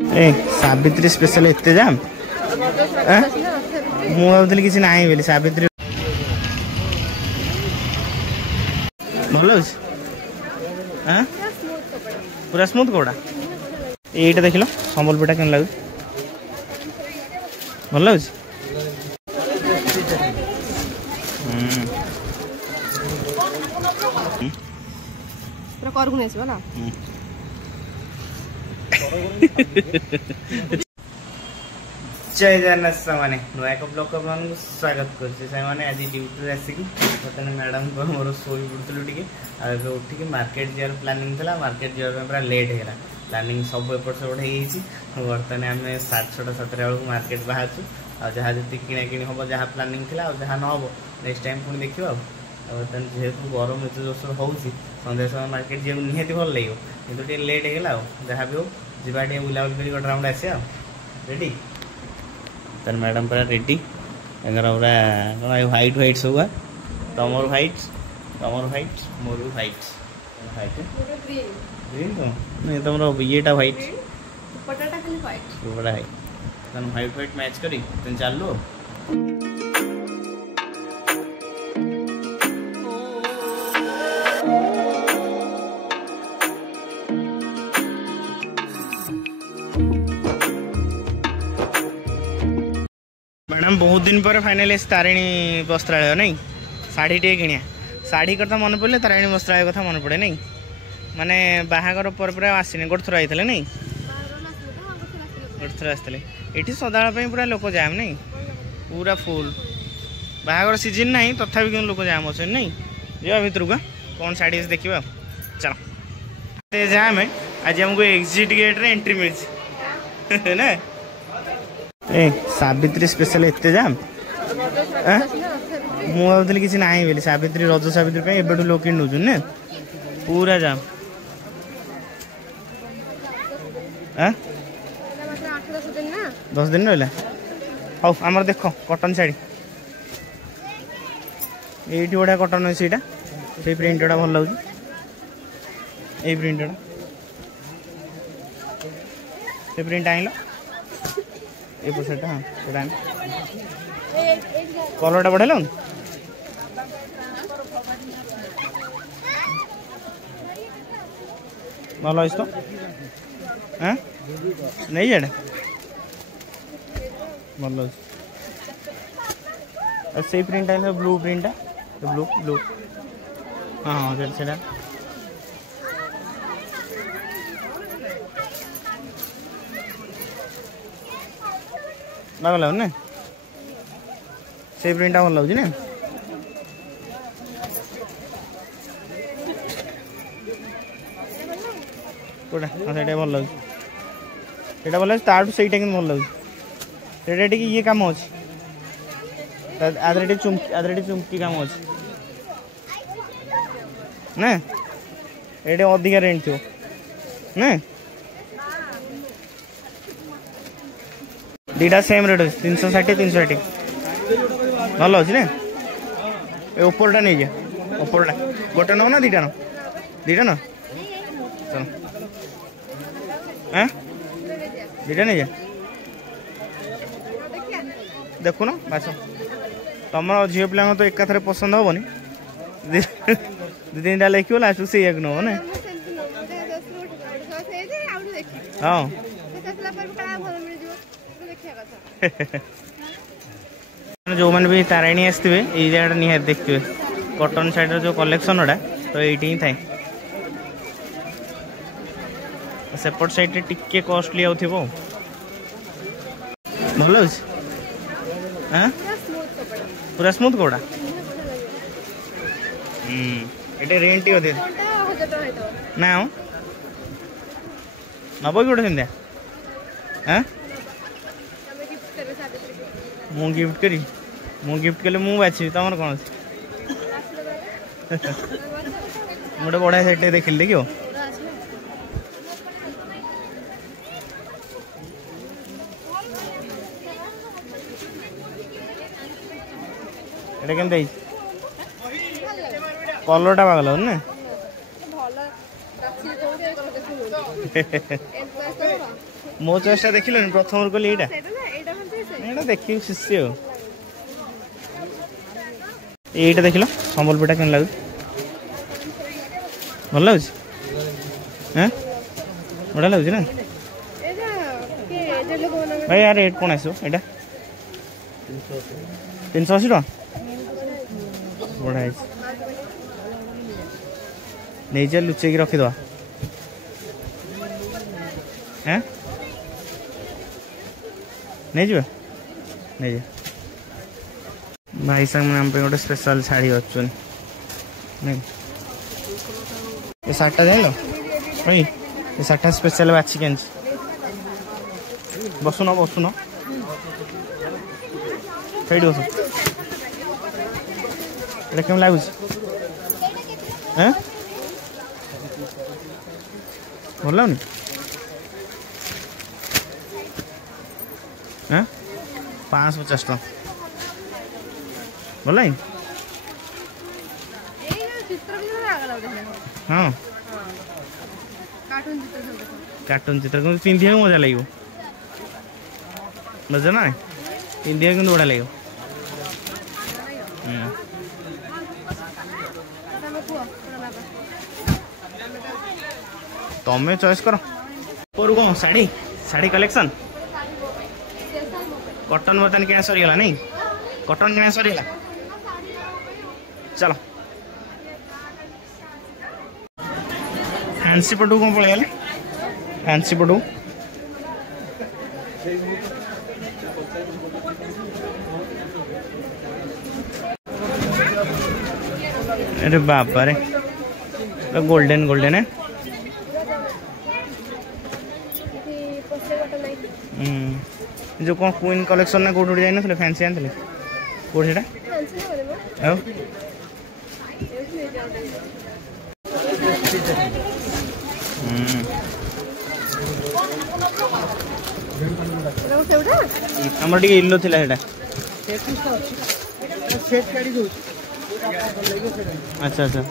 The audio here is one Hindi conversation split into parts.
ए सावित्री स्पेशल एते जाम मु भावुली किसी ना बोली सावित्री भल पूरा स्मूथ कपड़ा ये देख लो संबलपुर केन लगे भल लगे जय जगन्नाथ सामाने नुआ एक ब्लॉग आपको स्वागत करने आज ड्यूटी आसिक बर्तमान मैडम को मोर शोई पड़ू टे आज उठिक मार्केट jaar प्लानिंग था मार्केट जावाई पूरा लेट होगा प्लानिंग सब एपट सेपट हो बर्तमान आम 6:30 बेलू मार्केट बाहर जहाँ जी किଣା किणी हम जहाँ प्लानिंग था जहाँ न हम नेक्स्ट टाइम पुणी देखा बर्तमान जेहेतु गरम एत जोर हो सन्ध्या समय मार्केट जाऊँ निहाती भल लगे कि लेट होगा जहाँ भी हो जा बुलाबुली कर गोटे राउंड आसा रेडी तर मैडम पूरा रेडी पूरा कौन व्हाइट व्हाइट सब तमर व्हाइट मोर भी व्हाइट ग्रीन तो नहीं तुम येटा व्हाइट व्हाइट व्हाइट मैच करी तुम चलो मैडम बहुत दिन पर फाइनली तारिणी वस्त्रालय नहीं शाढ़ी टे कि शाढ़ी कथा मन पड़े तारिणी वस्त्रालय कथा मन पड़े नहीं माने बाहागर पर पूरा आसने गोटे थर आते नहीं गोटे थर आसते ये सदाड़ पूरा लोक जाम नहीं पूरा फुल बाहागर सीजन नहीं तथापि क्यों लोक जाम अच्छे नहीं जा भितर को कौन शाढ़ी देखा चलो जाम है आज हमको एग्जिट गेट रे एंट्री मिली ना ए सावित्री स्पेशल एते जाम मु भावुली किसी ना बोली सावित्री रज सावित्री एबेठू लोक नौचुन ना पूरा जाम 10 दिन रहा हाउ आमर देख कटन शाढ़ी ये बढ़िया कटन अच्छे से प्रिंटा भल लगे ये प्रिंटा से प्रिंट आइल ये पोषाटा हाँ कलरटा बढ़े लगे भल अच्छे तो हाँ नहीं जाए भल से प्रिंट आइल ब्लू प्रिंटा ब्लू ब्लू हाँ हाँ से बाग लगे से प्रिंटा भल लगे ना कौटा हाँ से भल लगे से भल लगे ताठू से भल लगे से ये कम अच्छे आदरे चुमकी कम अच्छे ना ये अधिका रेंट थो ना दीटा सेम रेट अच्छे 360 360 भल अच्छे ना ये उपरटा नहीं जा उपरटा गोटे नब ना दीटा न चलो हाँ दीटा नहीं जा देखु ना बास तुम झील पिला तो एका थरे पसंद हेनी दु तीन लिख लास्ट से नब ना हाँ जो मैंने भी तारिणी आसते ये जगह निहार देखते कटन साइड जो कलेक्शन गुड़ा तो ये ही थाए सेपट साइड टिके कॉस्टली आउ भल हाँ पूरा स्मूथ कपड़ा ये रेंट टे ना नब कि गोटे सेमतिया हाँ मु गिफ्ट करी मु गिफ्ट कले मु बाछी तुम कौन गोटे बढ़िया सेट देखिल देखियो এটা কেমন দেই কলরটা পাগল না मो चॉइसटा देखिलनि प्रथम कहली एटा देखि खुशी हो एटा देखिल संबलपुरटा केन लागु भल लागु हैं बड़ा लागु ना भाई यार रेट कौन आसो एटा 380 टका बड़ा नहीं जा लुचे रखीद हैं नहीं जा नहीं जा भाई संग में गोटे स्पेशल शाड़ी अच्छे ये शार्टा जान लो भाई ये शार्टा स्पेशल बाछी के बसुन बसुन फेट बस ये कम लगुच हैं भल लगुनि हैं 550 टका भल हाँ कार्टून चित्र पिंधा मजा लगे मजा ना पिंधा कि बड़ा लगे तमें चॉइस कर कौन शाड़ी शाड़ी कलेक्शन कॉटन बर्तन क्या सरीगला नहीं कॉटन क्या सरीगला चलो फैंसी पटू कौन पड़ेगा फैंसी पटू अरे बाबा रे गोल्डन गोल्डन है जो कौन क्वीन कलेक्शन ना कोड जाइन ना फैंसी आन कोड सेटा हमर टिके इल्लो थिला सेटा अच्छा अच्छा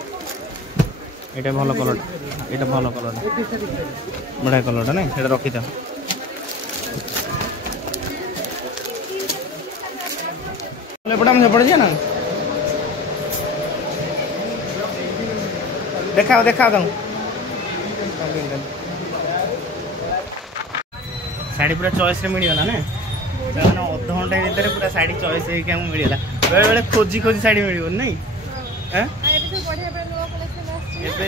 एटा भलो कलर एटा भलो कलर बड़ा कलर ना एटा रखी था लेपटा में पड़ ना देखा देखा शाड़ी पूरा चॉइस रे मिलगला ना अध घंटा भीतर पूरा शाड़ी चॉइस मिलगला बेले बेले खोजी खोजी शाड़ी मिल नहीं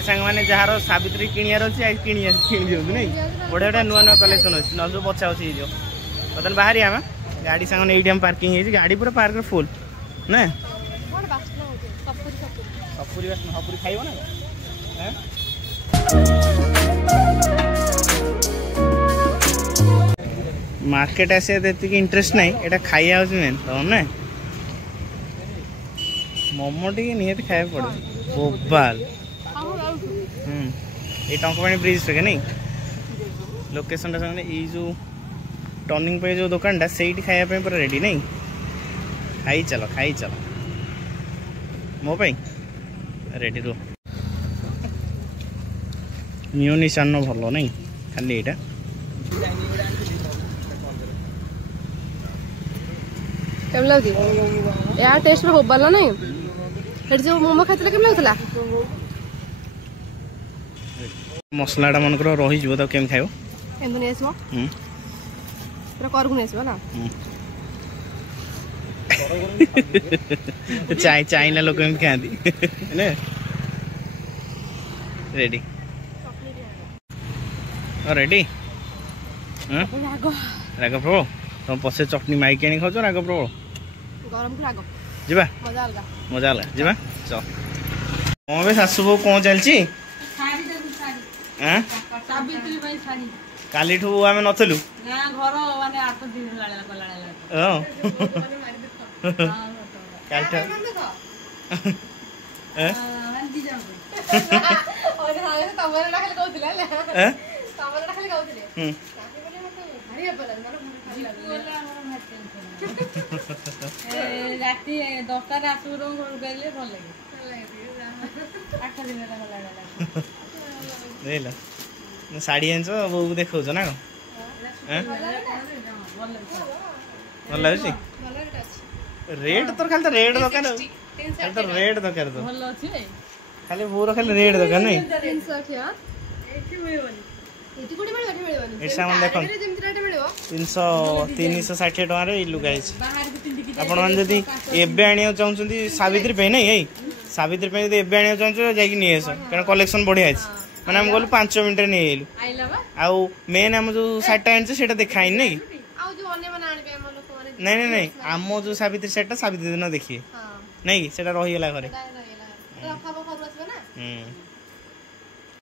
सांग मैंने जार सावित्री किणार अच्छे किणी दिखु नहीं बढ़िया बढ़िया नुआ नुआ कलेक्शन अच्छी ना जो बचा अच्छी बर्तमान बाहरी आम गाड़ी सांग ये पार्किंग है गाड़ी पूरा पार्क फुल ना सपुरी सपुरी खाइब ना मार्केट आसे इंटरेस्ट नहीं एटा खाइया मेन तम ना मोमो टी निहत खाया पड़े बोबाल ये टंकपाणी ब्रिज पे नहीं लोकेशन ये जो टर्निंग पे जो दुकान से खाया पूरा रेडी नहीं खाई चलो मो पाई रेडी रो न्यू निशान भल नहीं खाली यहाँ केम लगे यार टेस्ट रे बोबाला नहीं जो मोमो खाते केम लगुला मसलाटा मनकर रही तो केम खाइबो एंदो नै आसबो पूरा करगु नै आसबो ना चाइना लोक एम खाती ने रेडी रेडी राग राग प्रबल तुम पछे चटनी माइक आनी खाओ राग प्रबल गरम को राग जीवा मजा अलगा जीवा चल कौन बे सासु बो कौन चलची काली ठू आम नथलु राति 10 आसू साड़ी आन बो देखा ना ଭଲ ଲାଗୁଛି ରେଟ୍ ତୋର ଖାଲି ତ ରେଟ୍ ଦରକାର ଖାଲି ତ ରେଟ୍ ଦରକାର ତ ଖାଲି ବୋଉର ଖାଲି ରେଟ୍ ଦରକାର ନାଇଁ ଏଠି ସାମାନ ଦେଖନ୍ତୁ 360 ଟଙ୍କାରେ ଏଇ ଲୁଗା ହେଇଛି ଆପଣମାନେ ଯଦି ଏବେ ଆଣିବାକୁ ଚାହୁଁଛନ୍ତି ସାବିତ୍ରୀ ପାଇଁ ନାଇଁ ଏଇ ସାବିତ୍ରୀ ପାଇଁ ଯଦି ଏବେ ଆଣିବାକୁ ଚାହୁଁଛ ଯାଇକି ନେଇ ଆସ କାରଣ କଲେକ୍ସନ୍ ବଢ଼ିଆ ଅଛି ମାନେ ଆମେ ଗଲୁ 5 ମିନିଟ୍ରେ ନେଇ ଆଇଲୁ ଆଉ ମେନ୍ ଆମ ଯୋଉ ଶାଢ଼ୀଟା ଆଣିଛୁ ସେଇଟା ଦେଖା ହେଇନି ନାଇଁ ନାଇଁ ନାଇଁ ନାଇଁ ଆମ ଯୋଉ ସାବିତ୍ରୀ ଶାଢ଼ୀଟା ସାବିତ୍ରୀ ଦିନ ଦେଖିବେ ନାଇଁ କି ସେଇଟା ରହିଗଲା ଘରେ